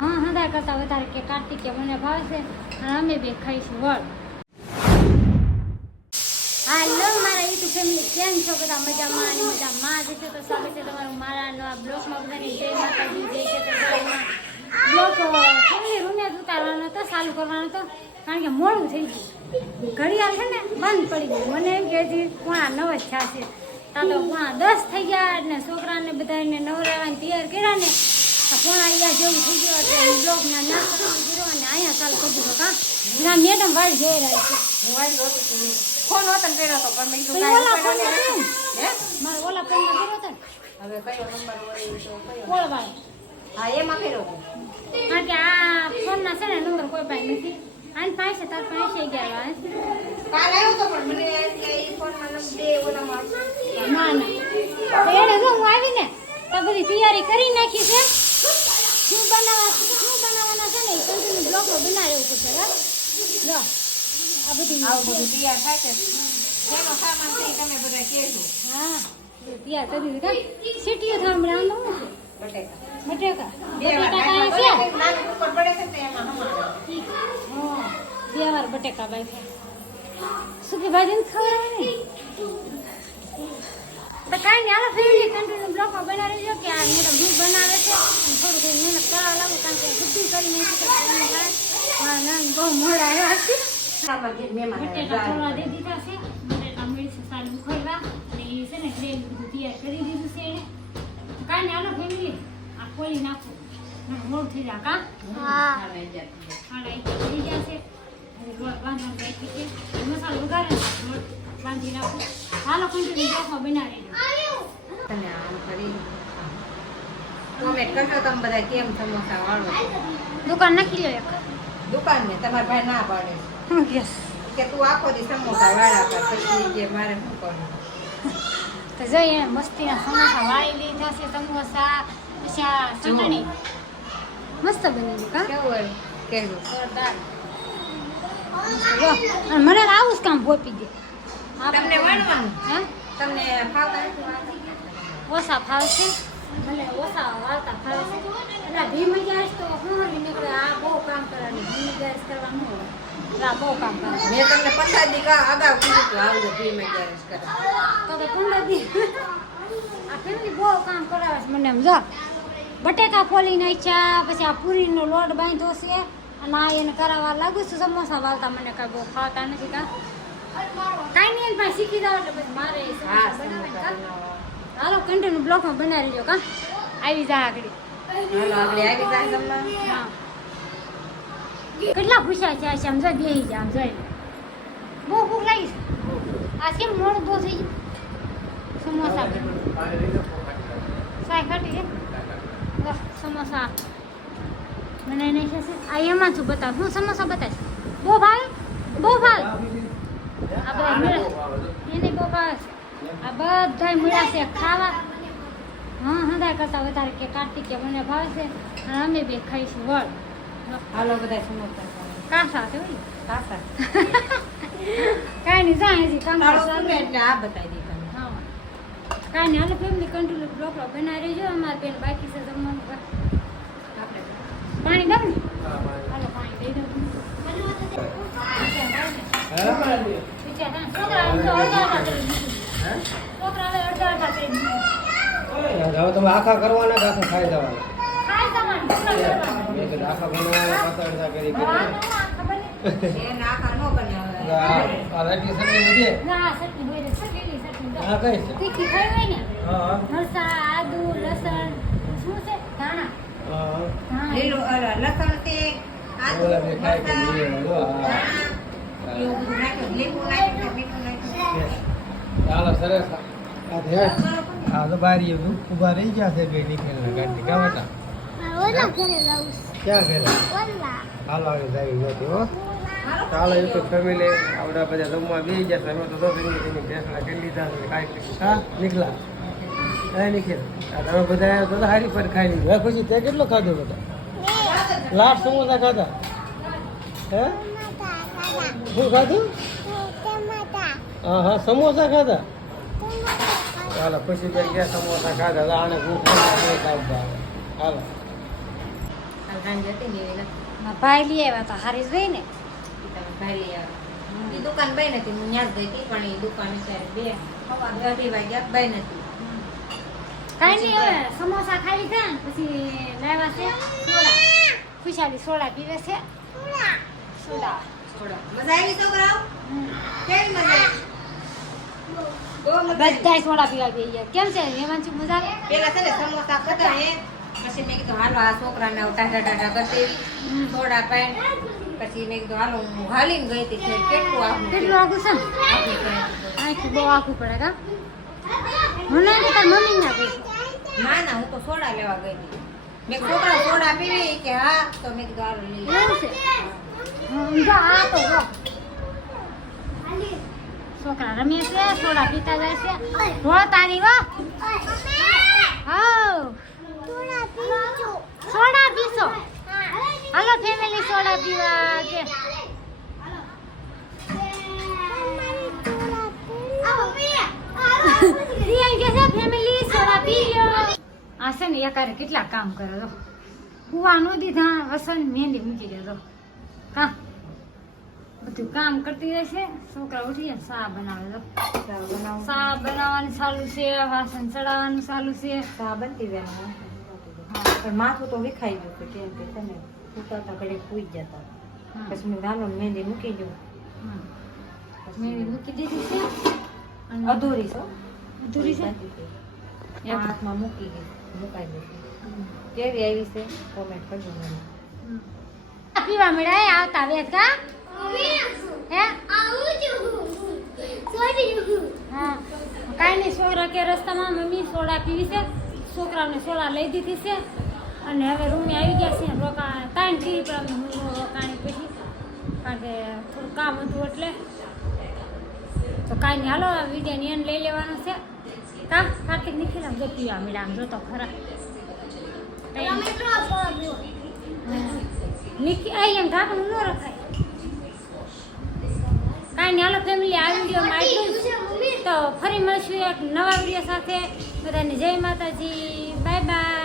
હા હંધા કરતા વધારે કે કાર્તિકે મને ભાવશે અને અમે બે ખાઈશું, વળ. હાલો, મારા યુટ્યુબ ફેમિલી કેમ છો બધા? મજામાં જ છે? તો સ્વાગત છે તમારું મારા નવા બ્લોગમાં રૂમે જ ચાલુ કરવાનો હતો, કારણ કે મોડું થઈ ગયું. ઘડિયાળ છે ને બંધ પડી ગયું. મને એમ કે હજી પોણા નવ તા તો પોણા દસ થઈ ગયા ને છોકરાને બધાને નવરાવાની તૈયાર કર્યા ને પોણા અહીંયા જેવું થઈ ગયું એટલે ના કર્યો અને અહીંયા ચાલુ કરી દીધો કા ના મેડમ વાળ જઈ રહ્યા છે હું. ફોન હતો ને કર્યો તો પણ મેં કીધું ઓલા ફોન કર્યો? હે? મારા ઓલા હતો હવે કયો નંબર હોય તો કયો વાળો હા એમાં કર્યો હતો. કારણ કે આ ફોનના છે ને નંબર કોઈ પાસે નથી આની પાસે તાર પાસે ગયા હે. કાલ આવ્યો તો પણ મને ફોનમાં બે ઓલામાં ના ના તો એને જો હું આવીને તો બધી તૈયારી કરી નાખી છે. શું બનાવવા શું બનાવવાના છે ને એ કન્ટિન્યુ બ્લોગો બનાવી પડશે હા જો આ બધી આવું બધું તૈયાર થાય છે. શેનો સામાન છે તમે બધા કહેજો. હા તૈયાર કરી દીધા. સીટીઓ થાંભળે આમ બટેકા. બટેકા. બટેકા કાંઈ છે, નાની ઉપર પડે છે ને એમાં હમાવે. હા બે વાર બટેકા બાઈ સુકી ભાજી ખવડાવવાની તો કાંઈ નહીં હાલો ફેમિલી કન્ટિન્યુ બ્લોકમાં બના રહેજો કે આ મેડમ દૂધ બનાવે છે. અને થોડું થોડી મહેનત કરવા લાગુ કારણ કે બુદ્ધિ કરી નહીં શકે બહુ મોડા આવ્યા છે. થોડા દઈ દીધા છે. બટેકા મળશે સારું ઉખડવા. અને એ છે ને ગ્રેવી બધું તૈયાર કરી દીધું છે એને. કાંઈ નહીં હાલો ફેમિલી આ ખોલી નાખો. મોડું થઈ જાય કા? હા. થઈ ગયા છે. બાંધવાનું છે. મસાલો વઘારે બાંધી નાખો. હાલો કન્ટિન્યુ બ્લોકમાં બનાવી તમે આમ કરી. કોમેન્ટ કરજો તમે બધા કેમ સમોસા વાળો? દુકાન નાખી લો એક. દુકાન ને તમારા ભાઈ ના પાડે. યસ કે તું આખો દી સમોસા વાળા કર પછી કે મારે શું કરવું? તો જઈએ મસ્તીના સમોસા વાળી લીધા છે સમોસા. પછી આ ચટણી. મસ્ત બની ગયું કા કેવું? અને મને આવું જ કામ ભોપી દે. તમને વણવાનું તમને ફાવતા ઓછા ફાવશે? મને ઓછા વાળતા ફાવે છે એટલે ભીમ ગેસ તો હું નીકળે આ બહુ કામ કરવાની ભીમ ગેસ કરવાનું હોય. આ બહુ કામ કરે મેં તમને પંદર દી અગાઉ કીધું આવજો તો કે પંદર દી. આ ફેમિલી બહુ કામ કરાવે છે મને એમ જો. બટેકા ફોલી નાખ્યા પછી આ પૂરીનો લોટ બાંધ્યો છે. અને આ એને કરાવવા લાગુ છું સમોસા વાલતા મને કાંઈ બહુ ખાતા નથી કા. કાંઈ નહીં ભાઈ શીખી દાવ એટલે પછી મારે. હાલો કન્ટિન્યુ બ્લોકમાં બનાવી લ્યો કા? આવી જા આગળ. હાલો આપણે આવી જાય તમને કેટલા ખુશા છે આ છે આમ જો બેહી જા આમ જોઈ. બહુ ભૂખ લાગી છે. આ કેમ મોડું બહુ થઈ ગયું? સમોસા. સાય કાઢી લે વાહ, સમોસા. બનાવી નાખ્યા છે. આ એમાં છું બતાવ. હું સમોસા બતાવીશ? બહુ ભાવે? બહુ ભાવે? આ બધા મળ્યા છે ખાવા. હા હંધા કરતા વધારે કે કાર્તિકે મને ભાવશે અને અમે બે ખાઈશું વળ. હાલો બધા સમોસા. કાસા છે કાકા કાંઈ નહીં જાય હજી કામ એટલે આ બતાવી દી હા. કાંઈ નહીં હાલો ફેમિલી કન્ટિન્યુ બ્લોક બનાવી રહેજો. અમારે બેન બાકી છે જમવાનું. આપણે પાણી દઉં ને હાલો પાણી દઈ દઉં વિચાર હા, છોકરા આમ તો અડધા અડધા કરી દીધું. છોકરા હવે તમે આખા કરવાના કે આખા ખાઈ જવાના? આખા બનાવવાના પાછા અડધા કરી લસણ ચાલો સરસ. આ. તો બારી એવું ઊભા રહી ગયા છે બે નીકળેલા ગાડી ક્યાં હતા ક્યાં ગયા હાલો આવી જાય જતી હો. ચાલો તો ફેમિલી આવડા બધા જમવા બેસી જશે અમે તો દસ મિનિટ એની ભેંસના કરી લીધા છે કાંઈ હા નીકળા. હા નિખિલ તમે બધા તો હારી પર ખાઈ લીધું. હવે પછી તે કેટલો ખાધો બધા? લાસ્ટ સમોસા ખાધા? હે? શું ખાધું? હા હા સમોસા ખાધા? હાલો ખુશી બેન ગયા સમોસા ખાધા. આને ભૂખ હાલો. નથી. ભાઈ લઈ આવ્યા તો હારી જોઈ ને. ભાઈ લઈ આવ્યા. એ દુકાન હતી હું ત્યાં જ ગઈ હતી પણ એ દુકાન અત્યારે બે બે અઢી વાગ્યા બંધ હતી કાંઈ નહીં હવે સમોસા ખાઈ લીધા ને પછી લાવ્યા છે સોડા. ખુશાલી સોડા પીવે છે. સોડા. થોડો. મજા આવી છોકરાઓ? કેવી મજા આવી? બહુ મજા આવી. બધાય સોડા પીવા ગઈ ગયા. કેમ છે? હેમાંશી મજા આવે? પેલા છે ને સમોસા ખાધા હે પછી મેં કીધું હાલો આ છોકરાને ટાટા ટાટા કરતી થોડા પાઈન પછી મેં કીધું હાલો હું હાલીને ગઈ હતી કેટલું આખું કેટલું આખું છે. આખું બહુ આખું પડે કા? મને કે તાર મમ્મી ના પૂછો ના ના હું તો સોડા લેવા ગઈ હતી. મેં છોકરા સોડા પીવી કે હા. તો મેં કીધું હાલો લઈ. એવું છે? છોકરા રમે છે સોડા પીતા જાય છે હો તારી હાઉ. સોડા પીશો હાલો ફેમિલી સોડા પીવા છે ફેમિલી સોડા પી લ્યો આ છે ને એકારે કેટલા કામ કરે તો કુવાનું દીધા, વસન, મહેંદી મૂકી દેજો કા બધું કામ કરતી રહેશે છોકરા ઉઠી સા બનાવે તો. સા બનાવવાનું ચાલુ છે વાસણ ચડાવવાનું ચાલુ છે. સા બનતી રહે પણ માથું તો વિખાઈ ગયું કે કેમ કે તમે સુતાતા ઘડીક સૂઈ જતા. પછી મેં નાનો મહેંદી મૂકી દઉં મહેંદી મૂકી દીધી છે. અધૂરી છો અધૂરી છે? એક હાથમાં મૂકી ગઈ મુકાઈ ગઈ કેવી આવી છે? કોમેન્ટ કરજો મને. હમ. પીવા મળ્યા એ આવતા વેત કા હે? હા. કાંઈ નહીં છોકરા કે રસ્તામાં મમ્મી સોડા પીવી છે. છોકરાઓને સોડા લઈ દીધી છે. અને હવે રૂમે આવી ગયા છે. રોકા કાંઈ ટીવી પર અમે હું રોકાણી પછી કારણ કે થોડું કામ હતું એટલે. તો કાંઈ નહીં હાલો વિડીયોની એન્ડ લઈ લેવાનો છે. કા? કાર્તિક નીકળી આમ જો પીવા મળ્યા આમ જોતો ખરા. નિકી ઢાંકણું ન રખાય. કાંઈ નહીં હાલો ફેમિલી આ વિડીયોમાં એટલું તો ફરી મળશું એક નવા વીડિયો સાથે. બધાને જય માતાજી. Bye bye